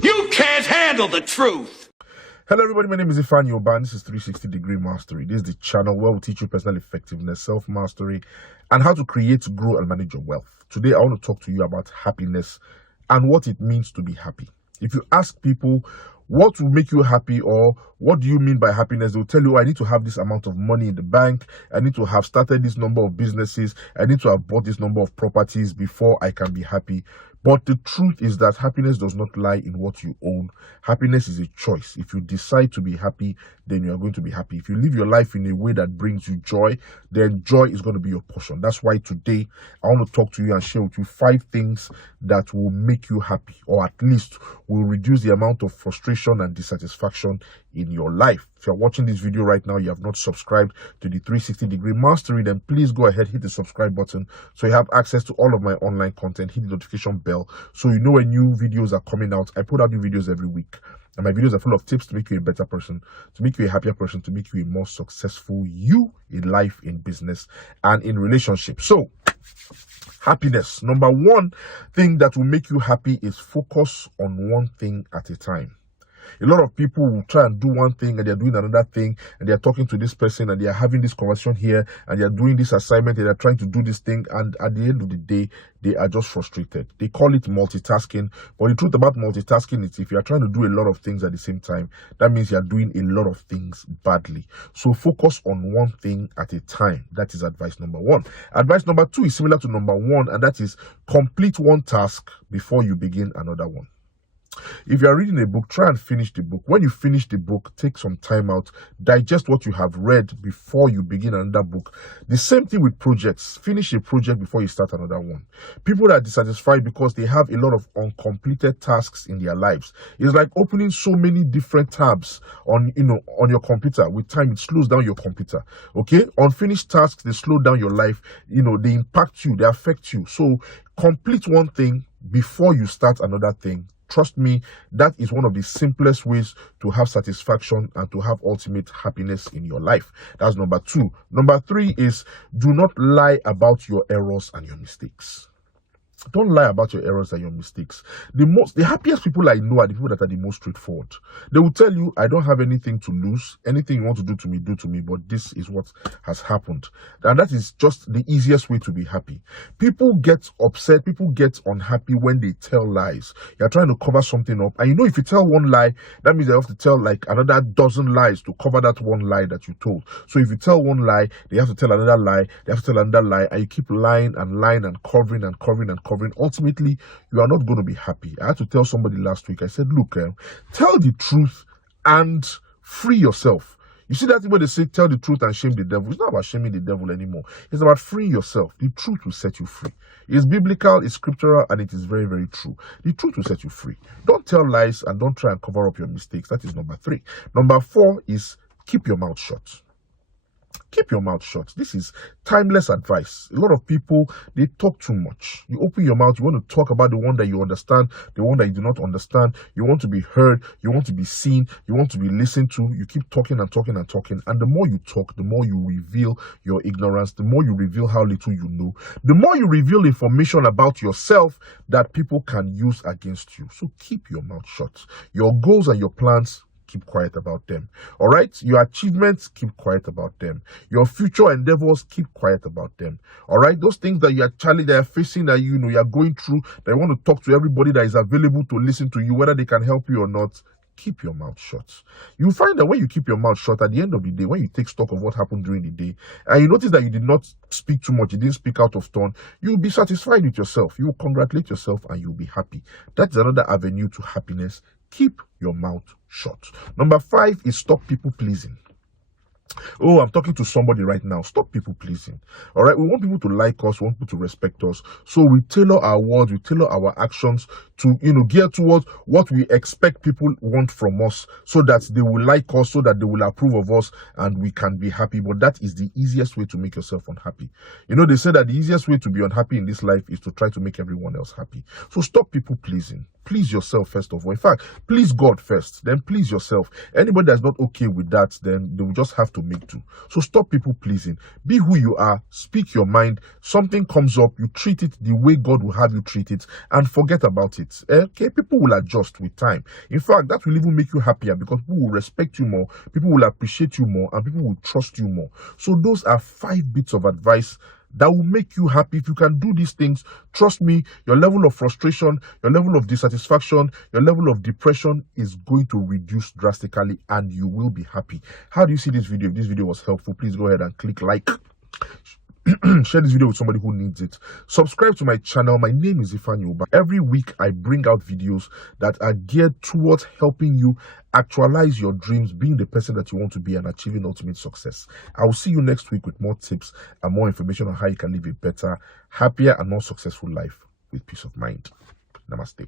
You can't handle the truth. Hello everybody, my name is Ifani Oban. This is 360 Degree Mastery. This is the channel where we teach you personal effectiveness, self-mastery, and how to create, grow, and manage your wealth. Today, I want to talk to you about happiness and what it means to be happy. If you ask people what will make you happy or what do you mean by happiness, they'll tell you, I need to have this amount of money in the bank, I need to have started this number of businesses, I need to have bought this number of properties before I can be happy. But the truth is that happiness does not lie in what you own. Happiness is a choice. If you decide to be happy, then you are going to be happy. If you live your life in a way that brings you joy, then joy is going to be your portion. That's why today I want to talk to you and share with you 5 things that will make you happy, or at least will reduce the amount of frustration and dissatisfaction in your life. If you're watching this video right now, you have not subscribed to the 360 Degree Mastery, then please go ahead, hit the subscribe button so you have access to all of my online content. Hit the notification bell so you know when new videos are coming out. I put out new videos every week, and my videos are full of tips to make you a better person, to make you a happier person, to make you a more successful you in life, in business, and in relationships. So, happiness. Number one thing that will make you happy is focus on one thing at a time. A lot of people will try and do one thing and they're doing another thing, and they're talking to this person and they're having this conversation here and they're doing this assignment and they're trying to do this thing, and at the end of the day, they are just frustrated. They call it multitasking, but the truth about multitasking is if you're trying to do a lot of things at the same time, that means you're doing a lot of things badly. So focus on one thing at a time. That is advice number 1. Advice number 2 is similar to number 1, and that is complete one task before you begin another one. If you are reading a book, try and finish the book. When you finish the book, take some time out, digest what you have read before you begin another book. The same thing with projects. Finish a project before you start another one. People are dissatisfied because they have a lot of uncompleted tasks in their lives. It's like opening so many different tabs on your computer. With time, it slows down your computer. Okay? Unfinished tasks, they slow down your life. They impact you, they affect you. So complete one thing before you start another thing. Trust me, that is one of the simplest ways to have satisfaction and to have ultimate happiness in your life. That's number 2. Number 3 is do not lie about your errors and your mistakes. Don't lie about your errors and your mistakes. The happiest people I know are the people that are the most straightforward. They will tell you, I don't have anything to lose. Anything you want to do to me, but this is what has happened. And that is just the easiest way to be happy. People get upset, people get unhappy when they tell lies. You're trying to cover something up, and if you tell one lie, that means you have to tell like another dozen lies to cover that one lie that you told. So if you tell one lie, they have to tell another lie, they have to tell another lie, and you keep lying and lying and covering and covering and covering. Ultimately, you are not going to be happy. I had to tell somebody last week, I said, look, tell the truth and free yourself. You see that where they say tell the truth and shame the devil? It's not about shaming the devil anymore. It's about freeing yourself. The truth will set you free. It's biblical, it's scriptural, and it is very, very true. The truth will set you free. Don't tell lies and don't try and cover up your mistakes. That is number 3. Number 4 is keep your mouth shut. Keep your mouth shut. This is timeless advice. A lot of people, they talk too much. You open your mouth, you want to talk about the one that you understand, the one that you do not understand. You want to be heard, you want to be seen, you want to be listened to. You keep talking and talking and talking. And the more you talk, the more you reveal your ignorance, the more you reveal how little you know, the more you reveal information about yourself that people can use against you. So keep your mouth shut. Your goals and your plans, keep quiet about them. All right? Your achievements, keep quiet about them. Your future endeavors, keep quiet about them. All right? Those things that you are facing, that you are going through, that you want to talk to everybody that is available to listen to you, whether they can help you or not, keep your mouth shut. You find that when you keep your mouth shut, at the end of the day, when you take stock of what happened during the day, and you notice that you did not speak too much, you didn't speak out of turn, you'll be satisfied with yourself. You will congratulate yourself and you'll be happy. That's another avenue to happiness. Keep your mouth shut. Number 5 is stop people pleasing. Oh, I'm talking to somebody right now. Stop people pleasing. All right. We want people to like us. We want people to respect us. So we tailor our words, we tailor our actions to, gear towards what we expect people want from us so that they will like us, so that they will approve of us and we can be happy. But that is the easiest way to make yourself unhappy. They say that the easiest way to be unhappy in this life is to try to make everyone else happy. So stop people pleasing. please yourself first of all. In fact, please God first, then please yourself. Anybody that's not okay with that, then they will just have to make do. So stop people pleasing. Be who you are. Speak your mind. Something comes up, you treat it the way God will have you treat it, and forget about it. Okay, people will adjust with time. In fact, that will even make you happier because people will respect you more, people will appreciate you more, and people will trust you more. So those are 5 bits of advice that will make you happy. If you can do these things, trust me, your level of frustration, your level of dissatisfaction, your level of depression is going to reduce drastically and you will be happy. How do you see this video? If this video was helpful, please go ahead and click like. Share this video with somebody who needs it. Subscribe to my channel. My name is Ifeanyi. Every week I bring out videos that are geared towards helping you actualize your dreams, being the person that you want to be, and achieving ultimate success. I will see you next week with more tips and more information on how you can live a better, happier, and more successful life with peace of mind. Namaste.